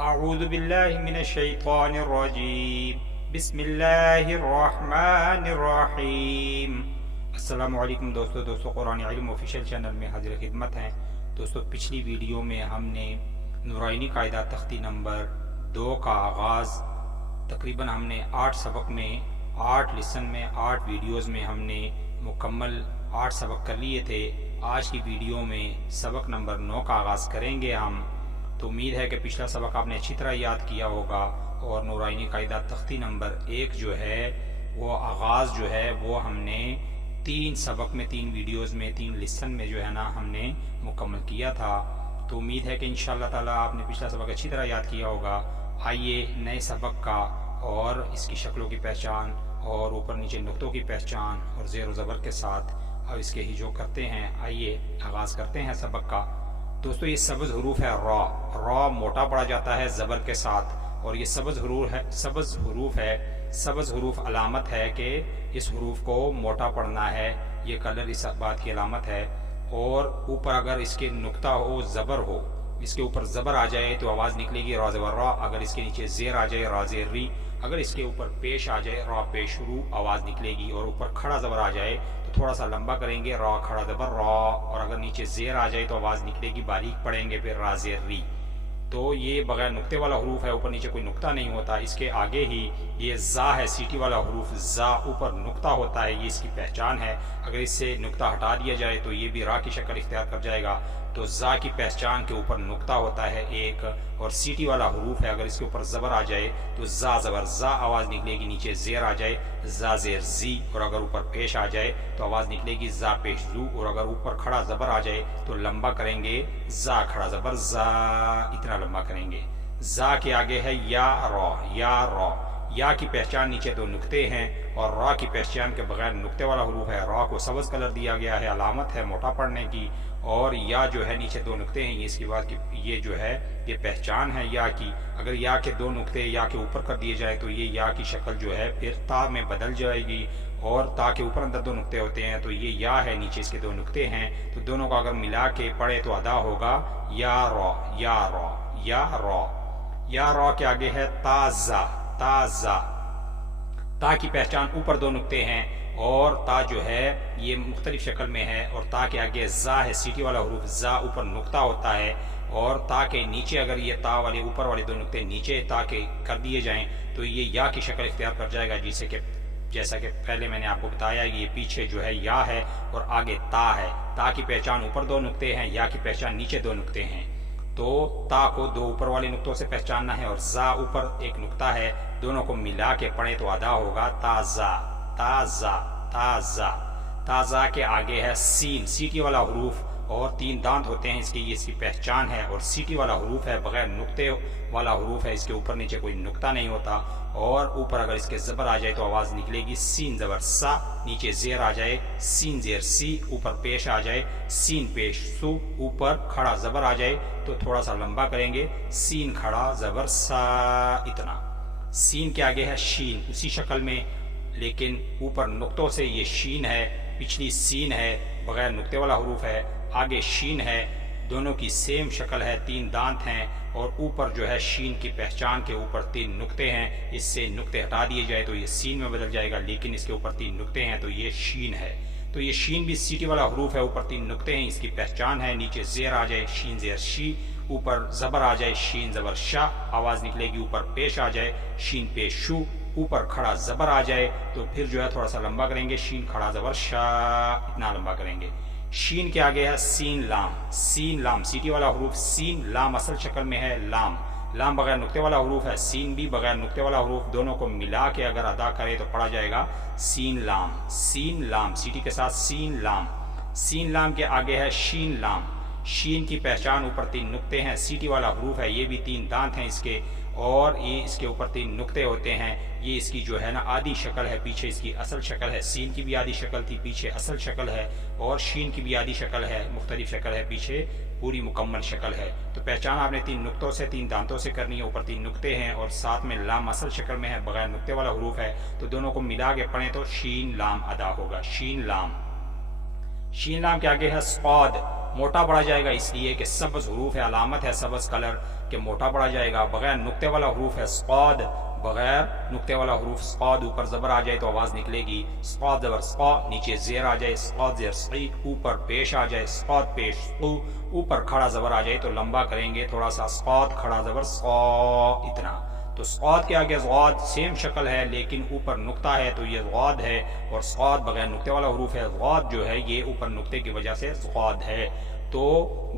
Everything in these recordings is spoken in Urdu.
اعوذ باللہ من الشیطان الرجیم بسم اللہ الرحمن الرحیم۔ السلام علیکم دوستو قرآن علم آفیشیل چینل میں حاضر خدمت ہیں۔ دوستو پچھلی ویڈیو میں ہم نے نورانی قاعدہ تختی نمبر 2 کا آغاز تقریباً ہم نے 8 سبق میں 8 لیسن میں 8 ویڈیوز میں ہم نے مکمل 8 سبق کر لیے تھے۔ آج کی ویڈیو میں سبق نمبر 9 کا آغاز کریں گے ہم۔ تو امید ہے کہ پچھلا سبق آپ نے اچھی طرح یاد کیا ہوگا، اور نورانی قاعدہ تختی نمبر 1 جو ہے وہ آغاز جو ہے وہ ہم نے 3 سبق میں 3 ویڈیوز میں 3 لیسن میں جو ہے نا ہم نے مکمل کیا تھا۔ تو امید ہے کہ انشاءاللہ تعالی آپ نے پچھلا سبق اچھی طرح یاد کیا ہوگا۔ آئیے نئے سبق کا اور اس کی شکلوں کی پہچان اور اوپر نیچے نقطوں کی پہچان اور زیر و زبر کے ساتھ اور اس کے ہجو کرتے ہیں۔ آئیے آغاز کرتے ہیں سبق کا۔ دوستو یہ سبز حروف ہے را موٹا پڑا جاتا ہے زبر کے ساتھ، اور یہ سبز حروف ہے۔ سبز حروف علامت ہے کہ اس حروف کو موٹا پڑھنا ہے، یہ کلر اس بات کی علامت ہے۔ اور اوپر اگر اس کے نقطہ ہو، زبر ہو، اس کے اوپر زبر آ جائے تو آواز نکلے گی را زبر را۔ اگر اس کے نیچے زیر آ جائے را زیر ری۔ اگر اس کے اوپر پیش آ جائے را پیش رو، آواز نکلے گی۔ اور اوپر کھڑا زبر آ جائے تو تھوڑا سا لمبا کریں گے را کھڑا زبر را، اور اگر نیچے زیر آ جائے تو آواز نکلے گی، باریک پڑھیں گے پھر را زیر ری۔ تو یہ بغیر نقطے والا حروف ہے، اوپر نیچے کوئی نقطہ نہیں ہوتا۔ اس کے آگے ہی یہ زا ہے، سیٹی والا حروف زا، اوپر نقطہ ہوتا ہے، یہ اس کی پہچان ہے۔ اگر اس سے نقطہ ہٹا دیا جائے تو یہ بھی را کی شکل اختیار کر جائے گا۔ تو زا کی پہچان کے اوپر نقطہ ہوتا ہے ایک، اور سیٹی والا حروف ہے، اگر اس کے اوپر زبر آ جائے تو زا زبر زا آواز نکلے گی، نیچے زیر آ جائے زا زیر زی، اور اگر اوپر پیش آ جائے تو آواز نکلے گی زا پیش زو، اور اگر اوپر کھڑا زبر آ جائے تو لمبا کریں گے زا کھڑا زبر زا، اتنا لمبا کریں گے۔ زا کے آگے ہے یا را، یا را۔ یا کی پہچان نیچے 2 نقطے ہیں، اور را کی پہچان کے بغیر نقطے والا حروف ہے۔ را کو سبز کلر دیا گیا ہے، علامت ہے موٹا پڑھنے کی، اور یا جو ہے نیچے 2 نقطے ہیں، یہ اس کی بات کی یہ جو ہے یہ پہچان ہے یا کی۔ اگر یا کے 2 نقطے یا کے اوپر کر دیے جائیں تو یہ یا کی شکل جو ہے پھر تا میں بدل جائے گی، اور تا کے اوپر اندر 2 نقطے ہوتے ہیں تو یہ یا ہے، نیچے اس کے 2 نقطے ہیں، تو دونوں کو اگر ملا کے پڑھے تو ادا ہوگا یا را یا را یا را۔ یا را کے آگے ہے تازا، تازا۔ تا کی پہچان اوپر 2 نقطے ہیں، اور تا جو ہے یہ مختلف شکل میں ہے، اور تا کے آگے زا ہے، سیٹی والا حروف زا، اوپر نقطہ ہوتا ہے، اور تا کے نیچے اگر یہ تا والے اوپر والے 2 نقطے نیچے تا کے کر دیے جائیں تو یہ یا کی شکل اختیار کر جائے گا، جیسا کہ پہلے میں نے آپ کو بتایا، یہ پیچھے جو ہے یا ہے اور آگے تا ہے۔ تا کی پہچان اوپر 2 نقطے ہیں، یا کی پہچان نیچے 2 نقطے ہیں، تو تا کو 2 اوپر والے نقطوں سے پہچاننا ہے، اور زا اوپر ایک نقطہ ہے، دونوں کو ملا کے پڑھیں تو ادا ہوگا تازا، تازا، تازا۔ تازا کے آگے ہے سین، سیٹی والا حروف، اور 3 دانت ہوتے ہیں اس کی، یہ اس کی پہچان ہے، اور سیٹی والا حروف ہے، بغیر نقطے والا حروف ہے، اس کے اوپر نیچے کوئی نقطہ نہیں ہوتا، اور اوپر اگر اس کے زبر آ جائے تو آواز نکلے گی سین زبر سا، نیچے زیر آ جائے سین زیر سی، اوپر پیش آ جائے سین پیش سو، اوپر کھڑا زبر آ جائے تو تھوڑا سا لمبا کریں گے سین کھڑا زبر سا، اتنا۔ سین کے آگے ہے شین، اسی شکل میں، لیکن اوپر نقطوں سے یہ شین ہے، پچھلی سین ہے، بغیر نقطے والا حروف ہے، آگے شین ہے، دونوں کی سیم شکل ہے، 3 دانت ہیں، اور اوپر جو ہے شین کی پہچان کے اوپر 3 نقطے ہیں، اس سے نقطے ہٹا دیے جائے تو یہ سین میں بدل جائے گا، لیکن اس کے اوپر 3 نقطے ہیں تو یہ شین ہے۔ تو یہ شین بھی سیٹی والا حروف ہے، اوپر 3 نقطے ہیں، اس کی پہچان ہے، نیچے زیر آ جائے شین زیر شی، اوپر زبر آ جائے شین زبر شا، آواز نکلے گی، اوپر پیش آ جائے شین پیش شو، اوپر کھڑا زبر آ جائے تو پھر جو ہے تھوڑا سا لمبا کریں گے شین کھڑا زبر شا، اتنا لمبا کریں گے۔ شین کے آگے ہے سین لام، سین لام، سیٹی والا حروف سین، لام اصل شکل میں ہے لام، لام بغیر نقطے والا حروف ہے، سین بھی بغیر نقطے والا حروف، دونوں کو ملا کے اگر ادا کرے تو پڑھا جائے گا سین لام، سین لام، سیٹی کے ساتھ سین لام۔ سین لام کے آگے ہے شین لام، شین کی پہچان اوپر 3 نقطے ہیں، سیٹی والا حروف ہے، یہ بھی 3 دانت ہیں اس کے، اور یہ اس کے اوپر 3 نقطے ہوتے ہیں، یہ اس کی جو ہے نا آدھی شکل ہے، پیچھے اس کی اصل شکل ہے، سین کی بھی آدھی شکل تھی، پیچھے اصل شکل ہے، اور شین کی بھی آدھی شکل ہے، مختلف شکل ہے، پیچھے پوری مکمل شکل ہے۔ تو پہچان آپ نے 3 نقطوں سے 3 دانتوں سے کرنی ہے، اوپر 3 نقطے ہیں، اور ساتھ میں لام اصل شکل میں ہے، بغیر نقطے والا حروف ہے، تو دونوں کو ملا کے پڑھیں تو شین لام ادا ہوگا، شین لام۔ شین لام کے آگے ہے صاد، موٹا پڑا جائے گا اس لیے کہ سبز حروف ہے، علامت ہے سبز کلر کہ موٹا پڑا جائے گا۔ بغیر نقطے والا حروف ہے صاد، بغیر نقطے والا حروف صاد، اوپر زبر آ جائے تو آواز نکلے گی صاد زبر صا، نیچے زیر آ جائے صاد زیر صی، اوپر پیش آ جائے صاد پیش صو، اوپر کھڑا زبر آ جائے تو لمبا کریں گے تھوڑا سا صاد کھڑا زبر صا، اتنا۔ تو صاد کے آگے ضاد سیم شکل ہے لیکن اوپر نقطہ ہے تو یہ ضاد ہے، اور صاد بغیر نقطے والا حروف ہے، ضاد جو ہے یہ اوپر نقطے کی وجہ سے ضاد ہے۔ تو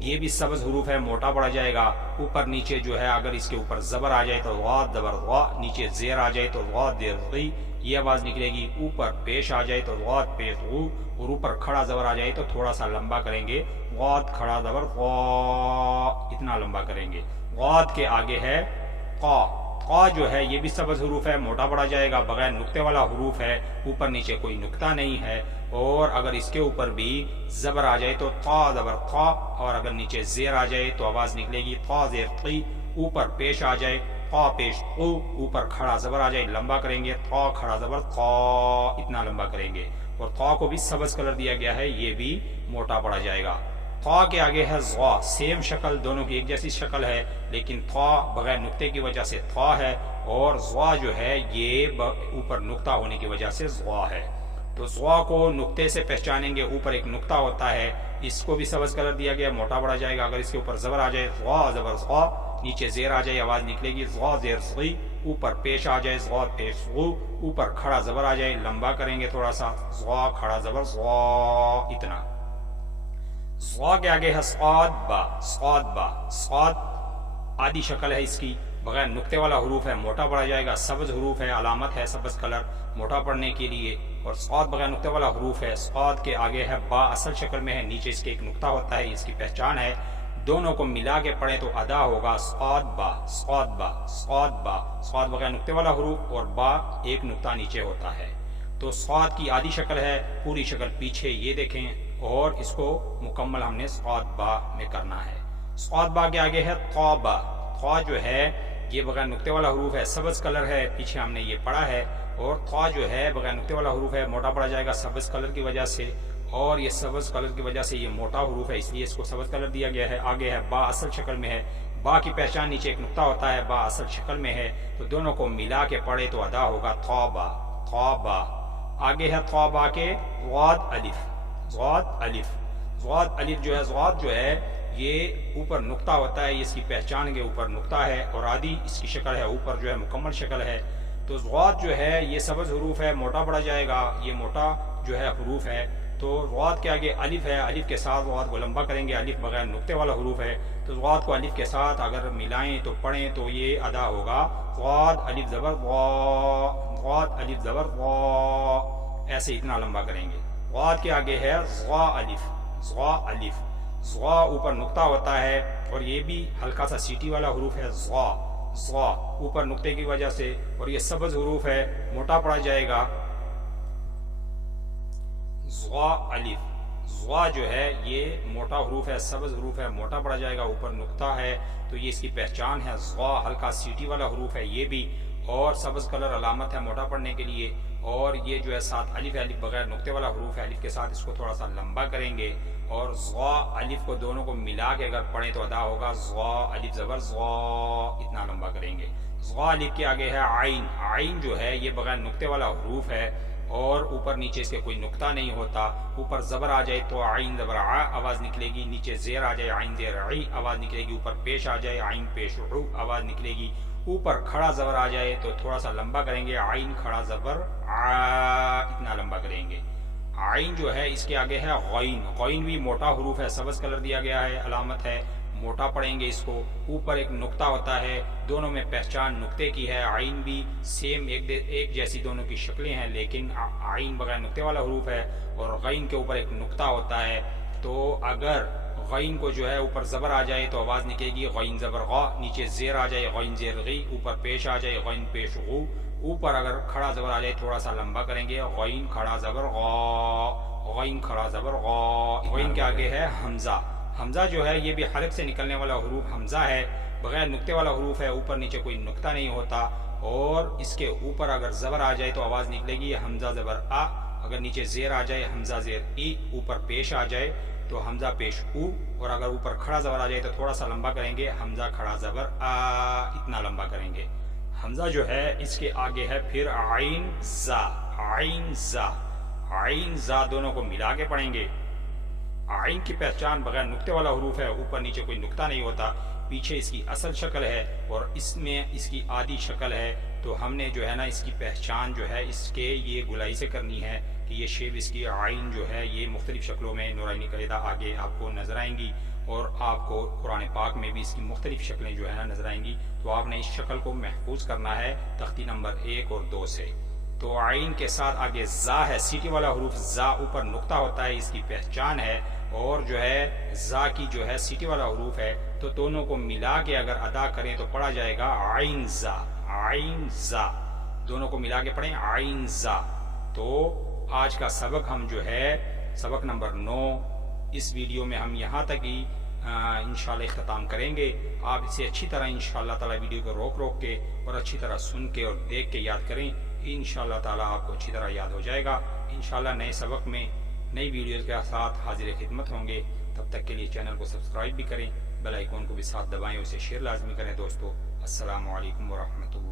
یہ بھی سبز حروف ہے، موٹا پڑا جائے گا، اوپر نیچے جو ہے اگر اس کے اوپر زبر آ جائے تو ضاد زبر ضا، نیچے زیر آ جائے تو ضاد زیر ضی، یہ آواز نکلے گی۔ اوپر پیش آ جائے تو ضاد پیش غو، اور اوپر کھڑا زبر آ جائے تو تھوڑا سا لمبا کریں گے ضاد کھڑا زبر ضا، اتنا لمبا کریں گے۔ ضاد کے آگے ہے قا، قا جو ہے یہ بھی سبز حروف ہے، موٹا پڑا جائے گا، بغیر نقطے والا حروف ہے، اوپر نیچے کوئی نقطہ نہیں ہے، اور اگر اس کے اوپر بھی زبر آ جائے تو طا زبر طا، اور اگر نیچے زیر آ جائے تو آواز نکلے گی طا زیر قی، اوپر پیش آ جائے طا پیش قو، اوپر کھڑا زبر آ جائے لمبا کریں گے طا کھڑا زبر طا، اتنا لمبا کریں گے۔ اور طا کو بھی سبز کلر دیا گیا ہے، یہ بھی موٹا پڑا جائے گا۔ طا کے آگے ہے ضا، سیم شکل، دونوں کی ایک جیسی شکل ہے لیکن طا بغیر نقطے کی وجہ سے طا ہے، اور ضا جو ہے یہ اوپر نقطہ ہونے کی وجہ سے ضا ہے۔ تو ضا کو نقطے سے پہچانیں گے، اوپر ایک نقطہ ہوتا ہے، اس کو بھی سبز کلر دیا گیا، موٹا پڑا جائے گا۔ اگر اس کے اوپر زبر آ جائے ضا زبر ضا، نیچے زیر آ جائے آواز نکلے گی ضا زیر ضی، اوپر پیش آ جائے ضا پیش غو، اوپر کھڑا زبر آ جائے لمبا کریں گے تھوڑا سا ضا کھڑا زبر ضا، اتنا۔ ضا کے آگے ہے صاد با، صاد با، صاد آدھی شکل ہے اس کی، بغیر نقطے والا حروف ہے، موٹا پڑا جائے گا، سبز حروف ہے، علامت ہے سبز کلر موٹا پڑنے کے لیے، اور صاد بغیر نقطے والا حروف ہے۔ صاد کے آگے ہے با، اصل شکل میں ہے، نیچے اس کے ایک نقطہ ہوتا ہے، اس کی پہچان ہے، دونوں کو ملا کے پڑھیں تو ادا ہوگا صاد با صاد با صاد با، صاد بغیر نقطے والا حروف اور با ایک نقطہ نیچے ہوتا ہے۔ تو صاد کی آدھی شکل ہے، پوری شکل پیچھے یہ دیکھیں، اور اس کو مکمل ہم نے صاد با میں کرنا ہے۔ صاد با کے آگے ہے طا با، طا جو ہے یہ بغیر نقطے والا حروف ہے، سبز کلر ہے، پیچھے ہم نے یہ پڑھا ہے، اور طا جو ہے بغیر نقطے والا حروف ہے، موٹا پڑا جائے گا سبز کلر کی وجہ سے، اور یہ سبز کلر کی وجہ سے یہ موٹا حروف ہے اس لیے اس کو سبز کلر دیا گیا ہے۔ آگے ہے با، اصل شکل میں ہے، با کی پہچان نیچے ایک نقطہ ہوتا ہے، با اصل شکل میں ہے، تو دونوں کو ملا کے پڑھے تو ادا ہوگا طا با طا با۔ آگے ہے طا با کے ضاد الف، ضاد الف، ضاد الف جو ہے، ضاد جو ہے یہ اوپر نقطہ ہوتا ہے، یہ اس کی پہچان کے اوپر نقطہ ہے، اور آدھی اس کی شکل ہے، اوپر جو ہے مکمل شکل ہے۔ تو ضاد جو ہے یہ سبز حروف ہے، موٹا پڑا جائے گا، یہ موٹا جو ہے حروف ہے۔ تو ضاد کے آگے الف ہے، الف کے ساتھ ضاد کو لمبا کریں گے، الف بغیر نقطے والا حروف ہے، تو ضاد کو الف کے ساتھ اگر ملائیں تو پڑھیں تو یہ ادا ہوگا ضاد الف زبر ضا، ضاد الف زبر ضا، ایسے اتنا لمبا کریں گے۔ ضاد کے آگے ہے ضا الف، ضا الف، ضا اوپر نقطہ ہوتا ہے، اور یہ بھی ہلکا سا سیٹی والا حروف ہے، ضا ضا اوپر نقطے کی وجہ سے، اور یہ سبز حروف ہے، موٹا پڑا جائے گا ضا الف، ضا جو ہے یہ موٹا حروف ہے، سبز حروف ہے، موٹا پڑا جائے گا، اوپر نقطہ ہے تو یہ اس کی پہچان ہے، ضا ہلکا سیٹی والا حروف ہے یہ بھی، اور سبز کلر علامت ہے موٹا پڑنے کے لیے، اور یہ جو ہے ساتھ الف ہے، الف بغیر نقطے والا حروف ہے، الف کے ساتھ اس کو تھوڑا سا لمبا کریں گے، اور ضا الف کو دونوں کو ملا کے اگر پڑھیں تو ادا ہوگا ضا الف زبر ضا، اتنا لمبا کریں گے۔ ضا الف کے آگے ہے عین، عین جو ہے یہ بغیر نقطے والا حروف ہے، اور اوپر نیچے اس کے کوئی نقطہ نہیں ہوتا، اوپر زبر آ جائے تو عین زبر ع آواز نکلے گی، نیچے زیر آ جائے عین زیر عی آواز نکلے گی، اوپر پیش آ جائے عین پیش عو آواز نکلے گی، اوپر کھڑا زبر آ جائے تو تھوڑا سا لمبا کریں گے، عین کھڑا زبر ع اتنا لمبا کریں گے۔ عین جو ہے اس کے آگے ہے غین، غین بھی موٹا حروف ہے، سبز کلر دیا گیا ہے، علامت ہے موٹا پڑھیں گے اس کو، اوپر ایک نقطہ ہوتا ہے، دونوں میں پہچان نقطے کی ہے، عین بھی سیم ایک جیسی دونوں کی شکلیں ہیں، لیکن عین بغیر نقطے والا حروف ہے، اور غین کے اوپر ایک نقطہ ہوتا ہے، تو اگر غین کو جو ہے اوپر زبر آ جائے تو آواز نکلے گی غین زبر غا، نیچے زیر آ جائے غین زیر غی، اوپر پیش آ جائے غین پیش غو، اوپر اگر کھڑا زبر آ جائے تھوڑا سا لمبا کریں گے، غین کھڑا زبر غا، غین کھڑا زبر غا۔ غین کے آگے ہے حمزہ، حمزہ جو ہے یہ بھی حلق سے نکلنے والا حروف حمزہ ہے، بغیر نقطے والا حروف ہے، اوپر نیچے کوئی نقطہ نہیں ہوتا، اور اس کے اوپر اگر زبر آ جائے تو آواز نکلے گی حمزہ زبر آ، اگر نیچے زیر آ جائے حمزہ زیر ای، اوپر پیش آ جائے تو حمزہ پیش او، اور اگر اوپر کھڑا زبر آ جائے تو تھوڑا سا لمبا کریں گے، حمزہ کھڑا زبر آ، اتنا لمبا کریں گے۔ حمزہ جو ہے اس کے آگے ہے پھر عین زا، عین زا، عین زا دونوں کو ملا کے پڑھیں گے۔ عین کی پہچان بغیر نقطے والا حروف ہے، اوپر نیچے کوئی نقطہ نہیں ہوتا، پیچھے اس کی اصل شکل ہے اور اس میں اس کی آدھی شکل ہے، تو ہم نے جو ہے نا اس کی پہچان جو ہے اس کے یہ گلائی سے کرنی ہے کہ یہ شیپ اس کی عین جو ہے یہ مختلف شکلوں میں نورانی قاعدہ آگے آپ کو نظر آئیں گی، اور آپ کو قرآن پاک میں بھی اس کی مختلف شکلیں جو ہے نا نظر آئیں گی، تو آپ نے اس شکل کو محفوظ کرنا ہے تختی نمبر 1 اور 2 سے۔ تو عین کے ساتھ آگے زا ہے، سیٹی والا حروف زا، اوپر نقطہ ہوتا ہے، اس کی پہچان ہے، اور جو ہے زا کی جو ہے سیٹی والا حروف ہے، تو دونوں کو ملا کے اگر ادا کریں تو پڑھا جائے گا عین زا، عین زا، دونوں کو ملا کے پڑھیں عین زا۔ تو آج کا سبق ہم جو ہے سبق نمبر 9 اس ویڈیو میں ہم یہاں تک ہی انشاءاللہ اختتام کریں گے۔ آپ اسے اچھی طرح انشاءاللہ تعالی ویڈیو کو روک روک کے اور اچھی طرح سن کے اور دیکھ کے یاد کریں، انشاءاللہ تعالی آپ کو اچھی طرح یاد ہو جائے گا۔ انشاءاللہ نئے سبق میں نئی ویڈیوز کے ساتھ حاضر خدمت ہوں گے، تب تک کے لیے چینل کو سبسکرائب بھی کریں، بیل آئیکن کو بھی ساتھ دبائیں، اسے شیئر لازمی کریں دوستو۔ السلام علیکم ورحمۃ اللہ۔